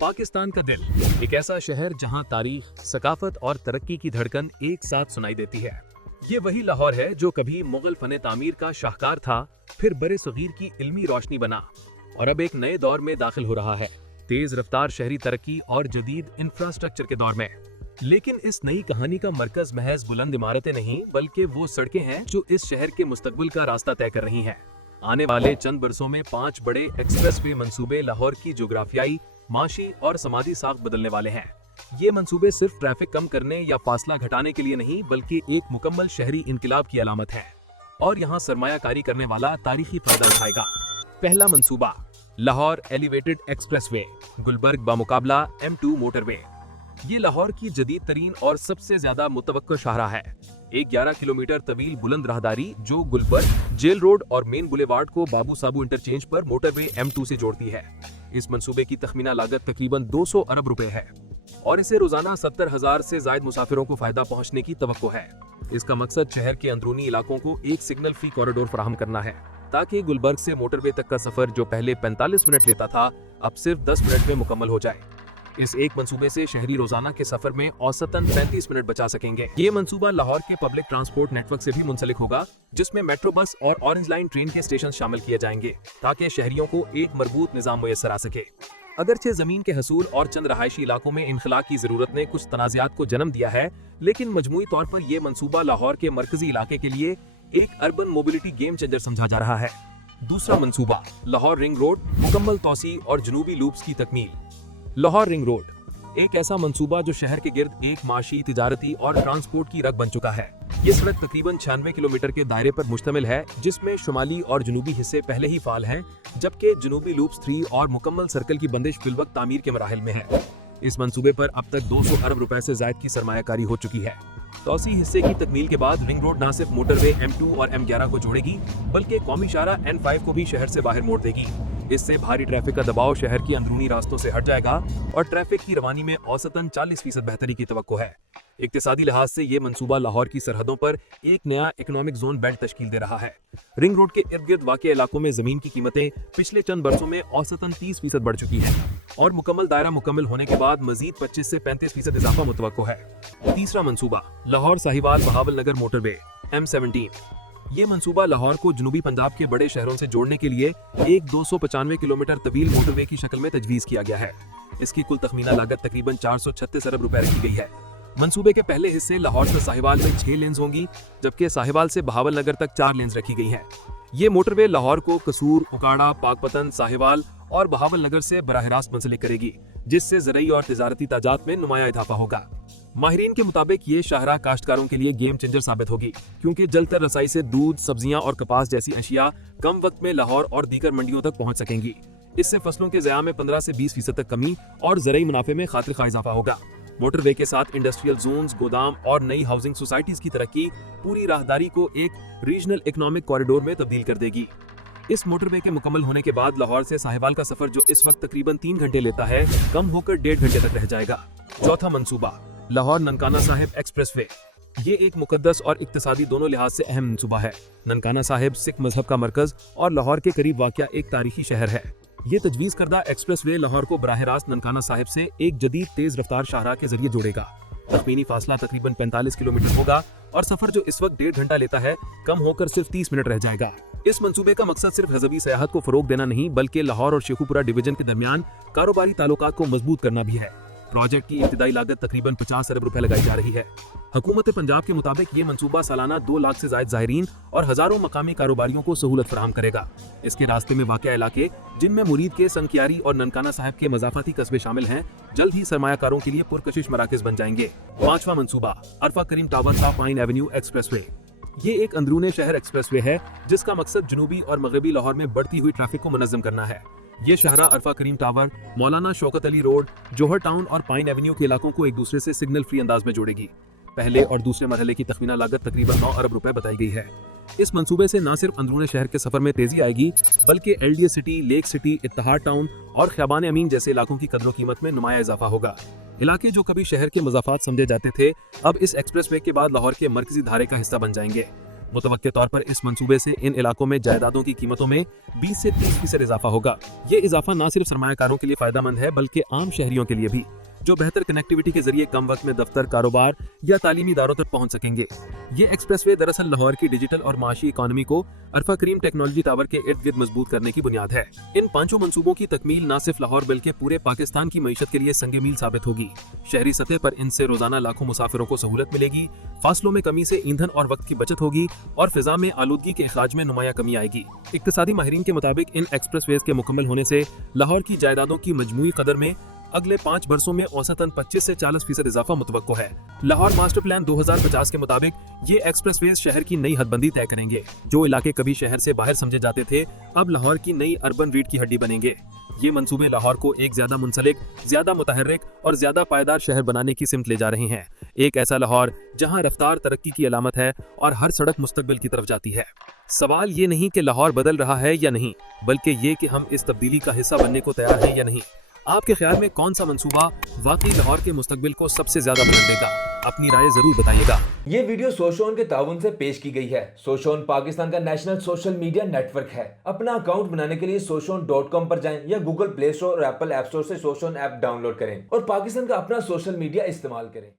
पाकिस्तान का दिल, एक ऐसा शहर जहां तारीख, सकाफत और तरक्की की धड़कन एक साथ सुनाई देती है। ये वही लाहौर है जो कभी मुगल फने तामीर का शाहकार था, फिर बरे सगीर की इल्मी रोशनी बना और अब एक नए दौर में दाखिल हो रहा है, तेज रफ्तार शहरी तरक्की और जदीद इंफ्रास्ट्रक्चर के दौर में। लेकिन इस नई कहानी का मरकज महज बुलंद इमारतें नहीं, बल्कि वो सड़कें हैं जो इस शहर के मुस्तकबिल का रास्ता तय कर रही हैं। आने वाले चंद बरसों में 5 बड़े एक्सप्रेसवे मंसूबे लाहौर की जोग्राफियाई, माशी और समाजी साख बदलने वाले हैं। ये मंसूबे सिर्फ ट्रैफिक कम करने या फासला घटाने के लिए नहीं, बल्कि एक मुकम्मल शहरी इनकलाब की अलामत है और यहाँ सरमायाकारी करने वाला तारीखी फायदा उठाएगा। पहला मंसूबा, लाहौर एलिवेटेड एक्सप्रेसवे, गुलबर्ग बामुकाबला M2 मोटरवे। ये लाहौर की जदीद तरीन और सबसे ज्यादा मुतवक्को शाहरा है। एक 11 किलोमीटर तवील बुलंद राहदारी जो गुलबर्ग, जेल रोड और मेन बुलेवार्ड को बाबू साबू इंटरचेंज पर मोटरवे M2 से जोड़ती है। इस मंसूबे की तखमीना लागत तकरीबन 200 अरब रुपए है और इसे रोजाना 70,000 से ज्यादा मुसाफिरों को फायदा पहुंचने की तवक्को है। इसका मकसद शहर के अंदरूनी इलाकों को एक सिग्नल फ्री कॉरिडोर फराहम करना है, ताकि गुलबर्ग से मोटरवे तक का सफर जो पहले 45 मिनट लेता था, अब सिर्फ 10 मिनट में मुकम्मल हो जाए। इस एक मंसूबे से शहरी रोजाना के सफर में औसतन 35 मिनट बचा सकेंगे। ये मंसूबा लाहौर के पब्लिक ट्रांसपोर्ट नेटवर्क से भी मुंसलिक होगा, जिसमें मेट्रो बस और ऑरेंज लाइन ट्रेन के स्टेशन शामिल किए जाएंगे, ताकि शहरियों को एक मजबूत निजाम मुयस्सर आ सके। अगरचे जमीन के हसूल और चंद रहायशी इलाकों में इनखला की जरूरत ने कुछ तनाज़ात को जन्म दिया है, लेकिन मजमूई तौर पर यह मंसूबा लाहौर के मरकजी इलाके के लिए एक अर्बन मोबिलिटी गेम चेंजर समझा जा रहा है। दूसरा मंसूबा, लाहौर रिंग रोड, मुकम्मल तौसी और जनूबी लूप्स की तकमील। लाहौर रिंग रोड एक ऐसा मंसूबा जो शहर के गिर्द एक माशी, तिजारती और ट्रांसपोर्ट की रग बन चुका है। ये सड़क तकरीबन 96 किलोमीटर के दायरे पर मुश्तमिल है, जिसमें शुमाली और जनूबी हिस्से पहले ही फाल हैं, जबकि जनूबी लूप्स 3 और मुकम्मल सर्कल की बंदिश फिलवक्त तामीर के मराहिल में है। इस मंसूबे पर अब तक 200 अरब रुपए से ज्यादा की सरमायाकारी हो चुकी है। तौसी हिस्से की तकमील के बाद रिंग रोड न सिर्फ मोटरवे M2 और M11 को जोड़ेगी, बल्कि कौमी शाहरा N5 को भी शहर से बाहर मोड़ देगी। इससे भारी ट्रैफिक का दबाव शहर की अंदरूनी रास्तों से हट जाएगा और ट्रैफिक की रवानी में औसतन 40% बेहतरी की तवक्को है। इक्तिसादी लिहाज से ये मंसूबा लाहौर की सरहदों पर एक नया इकोनॉमिक जोन बेल्ट तश्कील दे रहा है। रिंग रोड के इर्द गिर्द वाक़े इलाकों में जमीन की कीमतें पिछले चंद बरसों में औसतन 30% बढ़ चुकी हैं और मुकम्मल दायरा मुकम्मल होने के बाद मजीद 25 से 35% इजाफा मुतवक्को है। तीसरा मंसूबा, लाहौर साहिवाल बहावल नगर मोटरवे M17। ये मंसूबा लाहौर को जनूबी पंजाब के बड़े शहरों से जोड़ने के लिए एक 295 किलोमीटर तवील मोटरवे की शक्ल में तजवीज किया गया है। इसकी कुल तखमीना लागत तकरीबन 436 अरब रुपए रखी गई है। मंसूबे के पहले हिस्से लाहौर से साहिवाल में 6 लेन्स होंगी, जबकि साहिवाल से बहावल नगर तक 4 लेन्स रखी गई हैं। ये मोटरवे लाहौर को कसूर, उकाड़ा, पाकपतन, साहिवाल और बहावल नगर से बराह रास्त मुंसलिक करेगी, जिससे ज़रई और तिजारती ताजात में नुमाया इजाफा होगा। माहिरीन के मुताबिक ये शाहरा काश्तकारों के लिए गेम चेंजर साबित होगी, क्योंकि जल्द तर रसाई से दूध, सब्जियां और कपास जैसी अशिया कम वक्त में लाहौर और दीगर मंडियों तक पहुंच सकेंगी। इससे फसलों के ज़या में 15 से 20% तक कमी और ज़रई मुनाफे में खातिर खा इजाफा होगा। मोटरवे के साथ इंडस्ट्रियल जोन्स, गोदाम और नई हाउसिंग सोसाइटीज की तरक्की पूरी राहदारी को एक रीजनल इकोनॉमिक कॉरिडोर में तब्दील कर देगी। इस मोटरवे के मुकम्मल होने के बाद लाहौर से साहिवाल का सफर जो इस वक्त तकरीबन 3 घंटे लेता है, कम होकर 1.5 घंटे तक रह जाएगा। चौथा मंसूबा, लाहौर ननकाना साहिब एक्सप्रेसवे। ये एक मुकद्दस और इक्तिसादी दोनों लिहाज से अहम मंसूबा है। ननकाना साहिब सिख मजहब का मरकज और लाहौर के करीब वाक़या एक तारीखी शहर है। ये तजवीज़ करदा एक्सप्रेसवे लाहौर को बराह रास्त ननकाना साहिब से एक जदीद तेज रफ्तार शाहरा के जरिए जोड़ेगा। तखमीनी फासला तकरीबन 45 किलोमीटर होगा और सफर जो इस वक्त 1.5 घंटा लेता है, कम होकर सिर्फ 30 मिनट रह जाएगा। इस मंसूबे का मकसद सिर्फ गज़बी सयाहत को फरोग देना नहीं, बल्कि लाहौर और शेखुपुरा डिवीजन के दरमियान कारोबारी ताल्लुकात को मजबूत करना भी है। प्रोजेक्ट की इब्तिदाई लागत तकरीबन 50 अरब रुपए लगाई जा रही है। हुकूमत पंजाब के मुताबिक ये मंसूबा सालाना 2 लाख से ज्यादा ज़ायरीन और हजारों मकामी कारोबारियों को सहूलत फराहम करेगा। इसके रास्ते में वाक़या इलाके, जिनमें मुरीद के संकियारी और ननकाना साहिब के मज़ाफ़ाती कस्बे शामिल हैं, जल्द ही सरमायाकारों के लिए पुरकशिश मराकज़ बन जाएंगे। 5वां मंसूबा, अरफा करीम टावर सा पाइन एवेन्यू एक्सप्रेसवे। ये एक अंदरूने शहर एक्सप्रेसवे है, जिसका मकसद जनूबी और मगरबी लाहौर में बढ़ती हुई ट्रैफिक को मुनज़्ज़म करना है। ये शाहरा अरफा करीम टावर, मौलाना शौकत अली रोड, जौहर टाउन और पाइन एवेन्यू के इलाकों को एक दूसरे से सिग्नल फ्री अंदाज में जोड़ेगी। पहले और दूसरे मरहले की तखमीना लागत तकरीबन 9 अरब रुपए बताई गई है। इस मंसूबे से न सिर्फ अंदरूने शहर के सफर में तेजी आएगी, बल्कि LDA city, lake city, Ittehad town और ख्याबान अमीन जैसे इलाकों की कदर कीमत में नुमाया इजाफा होगा। इलाके जो कभी शहर के मज़ाफ़ात समझे जाते थे, अब इस एक्सप्रेसवे के बाद लाहौर के मरकजी धारे का हिस्सा बन जाएंगे। मुतवक्के तौर पर इस मंसूबे से इन इलाकों में जायदादों की कीमतों में 20 से 30% इजाफा होगा। ये इजाफा न सिर्फ सरमायाकारों के लिए फायदेमंद है बल्कि आम शहरियों के लिए भी, जो बेहतर कनेक्टिविटी के जरिए कम वक्त में दफ्तर, कारोबार या तालीमी इदारों तक पहुंच सकेंगे। ये एक्सप्रेसवे दरअसल लाहौर की डिजिटल और माशी इकोनॉमी को अरफा करीम टेक्नोलॉजी टावर के इर्द गिर्द मजबूत करने की बुनियाद है। इन 5 मंसूबों की तकमील न सिर्फ लाहौर बल्कि पूरे पाकिस्तान की मईशत के लिए संग मील साबित होगी। शहरी सतह पर इनसे रोजाना लाखों मुसाफिरों को सहूलत मिलेगी, फासलों में कमी से ईंधन और वक्त की बचत होगी और फिजा में आलूदगी के अखराज में नुमाया कमी आएगी। इक्तिसादी माहिरीन के मुताबिक इन एक्सप्रेसवेज के मुकम्मल होने से लाहौर की जायदादों की मजमूई कदर में अगले 5 वर्षों में औसतन 25 से 40% इजाफा मुतवक्को है। लाहौर मास्टर प्लान 2050 के मुताबिक ये एक्सप्रेसवेज शहर की नई हदबंदी तय करेंगे। जो इलाके कभी शहर से बाहर समझे जाते थे, अब लाहौर की नई अर्बन रीढ़ की हड्डी बनेंगे। ये मंसूबे लाहौर को एक ज्यादा मुंसलिक, ज्यादा मुतहर्रिक और ज्यादा पायदार शहर बनाने की सिमत ले जा रहे हैं। एक ऐसा लाहौर जहां रफ्तार तरक्की की अलामत है और हर सड़क मुस्तकबिल की तरफ जाती है। सवाल ये नहीं कि लाहौर बदल रहा है या नहीं, बल्कि ये कि हम इस तब्दीली का हिस्सा बनने को तैयार हैं या नहीं। आपके ख्याल में कौन सा मंसूबा वाकई लाहौर के मुस्तकबिल को सबसे ज्यादा बुलंद देगा? अपनी राय जरूर बताइएगा। ये वीडियो सोशोन के ताउन से पेश की गई है। सोशोन पाकिस्तान का नेशनल सोशल मीडिया नेटवर्क है। अपना अकाउंट बनाने के लिए soshon.com पर जाएं या गूगल प्ले स्टोर और एप्पल ऐप स्टोर से सोशोन ऐप डाउनलोड करें और पाकिस्तान का अपना सोशल मीडिया इस्तेमाल करें।